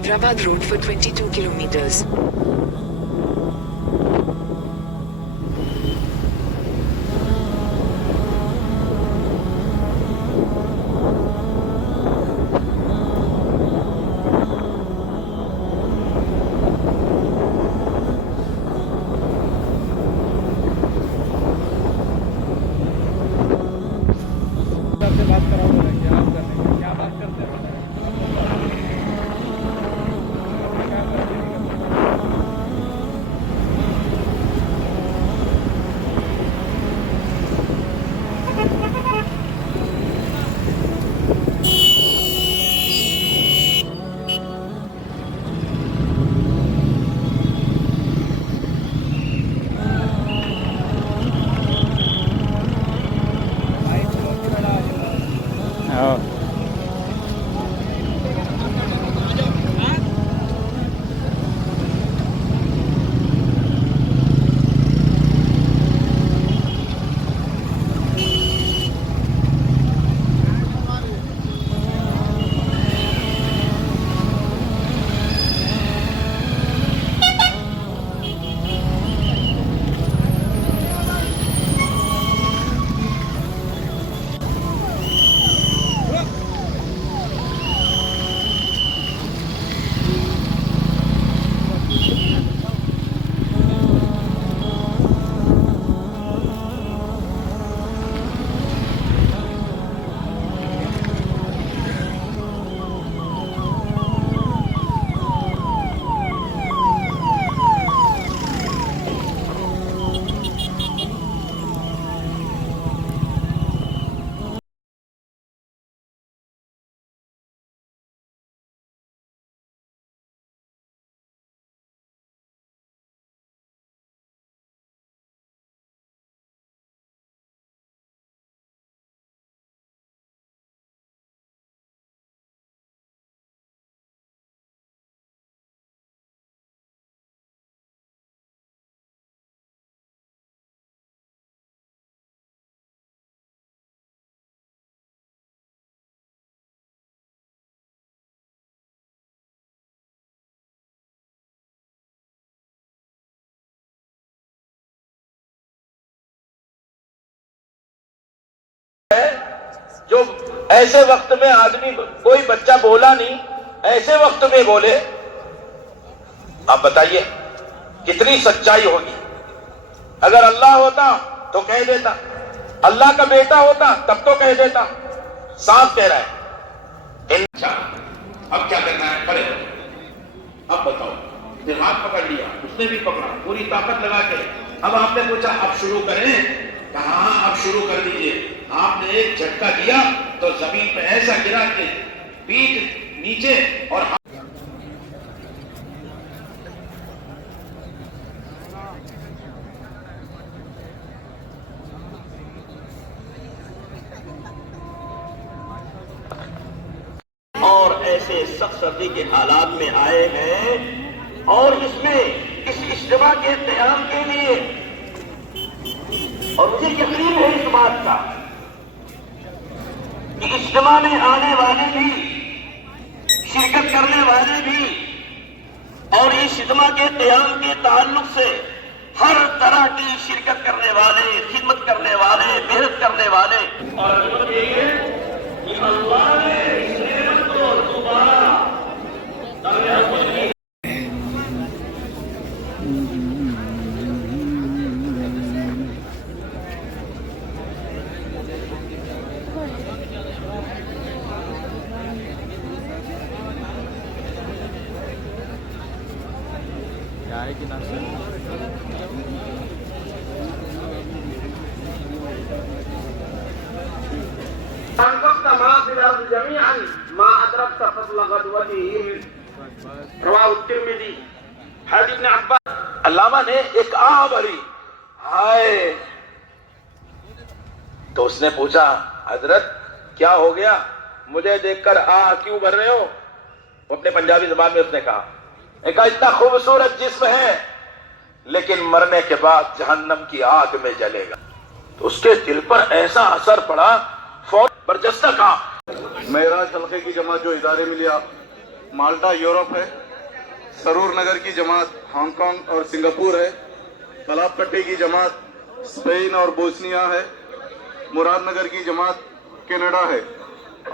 Hyderabad Road for 22 kilometers. جو ایسے وقت میں آدمی کوئی بچہ بولا نہیں، ایسے وقت میں بولے، آپ بتائیے کتنی سچائی ہوگی۔ اگر اللہ ہوتا تو کہہ دیتا، اللہ کا بیٹا ہوتا تب تو کہہ دیتا، صاف کہہ رہا ہے۔ اچھا اب کیا کرنا ہے؟ کھڑے اب بتاؤ، پھر ہاتھ پکڑ لیا، اس نے بھی پکڑا پوری طاقت لگا کے۔ اب آپ نے پوچھا اب شروع کریں؟ کہا ہاں اب شروع کر دیجئے۔ آپ نے ایک جھٹکا دیا تو زمین پہ ایسا گرا کہ پیٹھ نیچے اور ایسے سخت سردی کے حالات میں آئے ہیں، اور اس میں اس اجتماع کے قیام کے لیے، اور مجھے یقین ہے اس بات کا کہ اجتماع میں آنے والے بھی، شرکت کرنے والے بھی، اور اس اجتماع کے قیام کے تعلق سے ہر طرح کی شرکت کرنے والے، خدمت کرنے والے، محنت کرنے والے، اور حکمت یہی ہے کہ اللہ نے اس نعمت کو دوبارہ انفقت ما في الارض جميعا ما ادركت فضل غدوته رواه الترمذی۔ حدیث ابن عباس۔ علامہ نے ایک آہ بھری، ہائے، تو اس نے پوچھا حضرت کیا ہو گیا، مجھے دیکھ کر آہ کیوں بھر رہے ہو؟ اپنے پنجابی زبان میں اس نے کہا، اتنا خوبصورت جسم ہے لیکن مرنے کے بعد جہنم کی آگ میں جلے گا۔ تو اس کے دل پر ایسا اثر پڑا، فوراً برجستہ کہا۔ معراج حلقے کی جماعت جو ادارے میں لیا، مالٹا یورپ ہے، سرور نگر کی جماعت ہانگ کانگ اور سنگاپور ہے، تالاب کٹے کی جماعت اسپین اور بوسنیا ہے، مراد نگر کی جماعت کینیڈا ہے،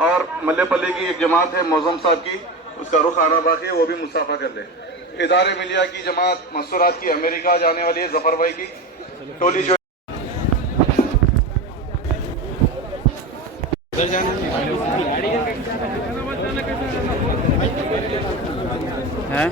اور ملے پلے کی ایک جماعت ہے موزم صاحب کی، اس کا رخ آنا باقی ہے، وہ بھی مصافحہ کر لے۔ ادارے ملیہ کی جماعت مستورات کی امریکہ جانے والی ہے، ظفر بھائی کی ٹولی جو ہیں